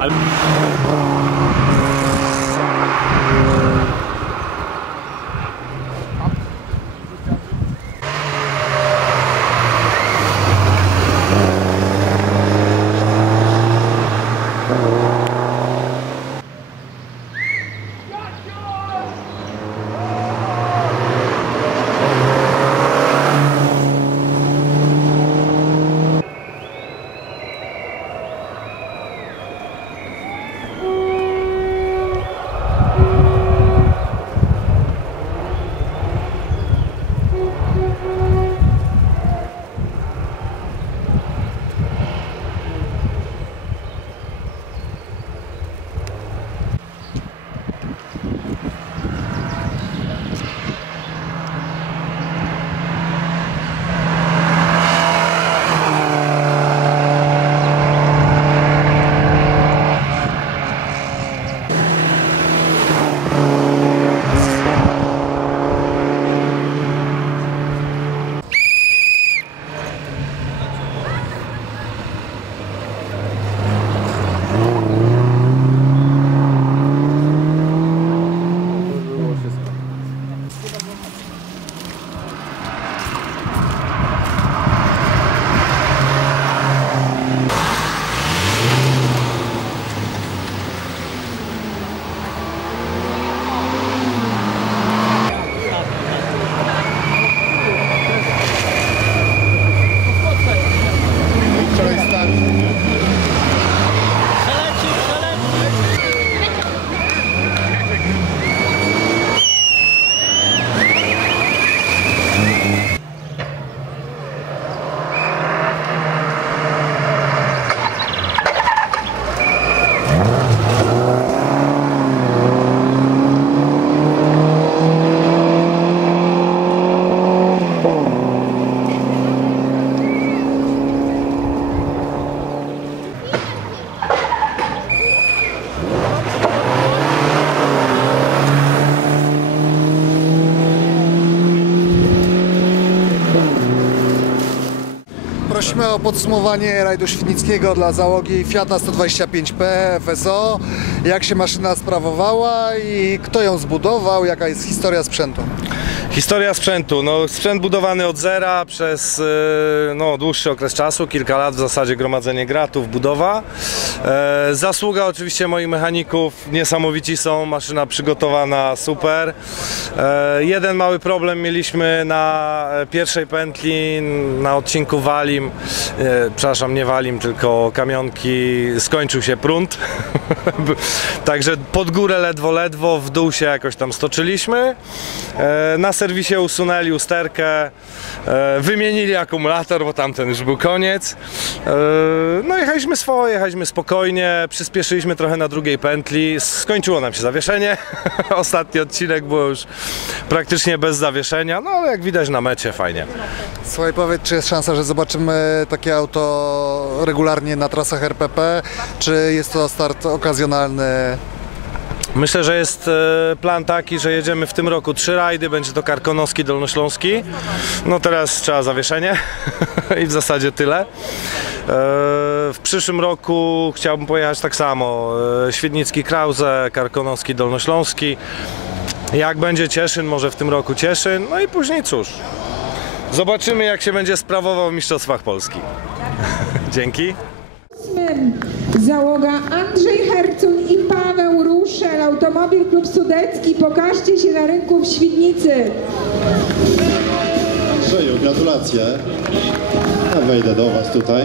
Ale... Prosimy o podsumowanie rajdu Świdnickiego dla załogi Fiata 125P FSO. Jak się maszyna sprawowała i kto ją zbudował, jaka jest historia sprzętu? Historia sprzętu. No, sprzęt budowany od zera przez e, no, dłuższy okres czasu, kilka lat w zasadzie gromadzenie gratów, budowa. E, zasługa oczywiście moich mechaników, niesamowici są, maszyna przygotowana super. E, jeden mały problem mieliśmy na pierwszej pętli, na odcinku Walim, e, przepraszam, nie Walim, tylko kamionki, skończył się prąd. Także pod górę ledwo, ledwo, w dół się jakoś tam stoczyliśmy. E, na serwisie usunęli usterkę, e, wymienili akumulator, bo tamten już był koniec. E, no jechaliśmy swoje, jechaliśmy spokojnie, przyspieszyliśmy trochę na drugiej pętli, skończyło nam się zawieszenie. Ostatni odcinek był już praktycznie bez zawieszenia, no ale jak widać na mecie fajnie. Słuchaj, powiedz, czy jest szansa, że zobaczymy takie auto regularnie na trasach RPP, czy jest to start okazjonalny? Myślę, że jest e, plan taki, że jedziemy w tym roku trzy rajdy, będzie to Karkonoski, Dolnośląski. No teraz trzeba zawieszenie i w zasadzie tyle. E, W przyszłym roku chciałbym pojechać tak samo. e, Świdnicki, Krause, Karkonoski, Dolnośląski. Jak będzie Cieszyn, może w tym roku Cieszyn. No i później cóż. Zobaczymy jak się będzie sprawował w Mistrzostwach Polski. Dzięki. załoga Andrzej Ruszel, Automobil Klub Sudecki. Pokażcie się na rynku w Świdnicy. Andrzeju, gratulacje. Ja wejdę do Was tutaj.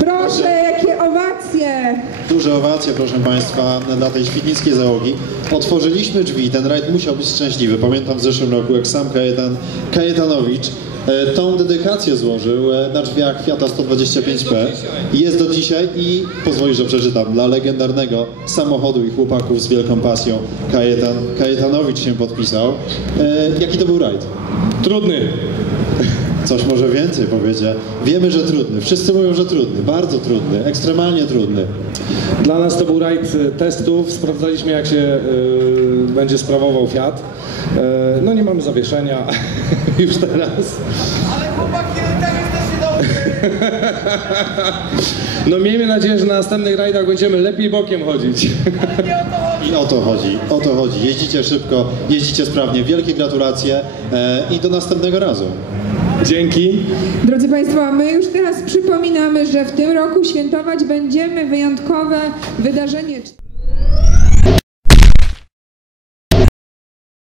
Proszę, jakie owacje. Duże owacje, proszę Państwa, dla tej świdnickiej załogi. Otworzyliśmy drzwi, ten rajd musiał być szczęśliwy. Pamiętam w zeszłym roku, jak sam Kajetan, Kajetanowicz tą dedykację złożył e, na drzwiach Fiata 125P. I Jest do dzisiaj i pozwolisz, że przeczytam. Dla legendarnego samochodu i chłopaków z wielką pasją Kajetan, Kajetanowicz się podpisał. E, jaki to był rajd? Trudny. Coś może więcej powiedzie. Wiemy, że trudny. Wszyscy mówią, że trudny. Bardzo trudny. Ekstremalnie trudny. Dla nas to był rajd e, testów. Sprawdzaliśmy, jak się e, będzie sprawował Fiat. E, no nie mamy zawieszenia już teraz. Ale chłopaki, tak jesteście dobrzy. No miejmy nadzieję, że na następnych rajdach będziemy lepiej bokiem chodzić. I o to chodzi, o to chodzi. Jeździcie szybko, jeździcie sprawnie. Wielkie gratulacje e, i do następnego razu. Dzięki. Drodzy Państwo, my już teraz przypominamy, że w tym roku świętować będziemy wyjątkowe wydarzenie.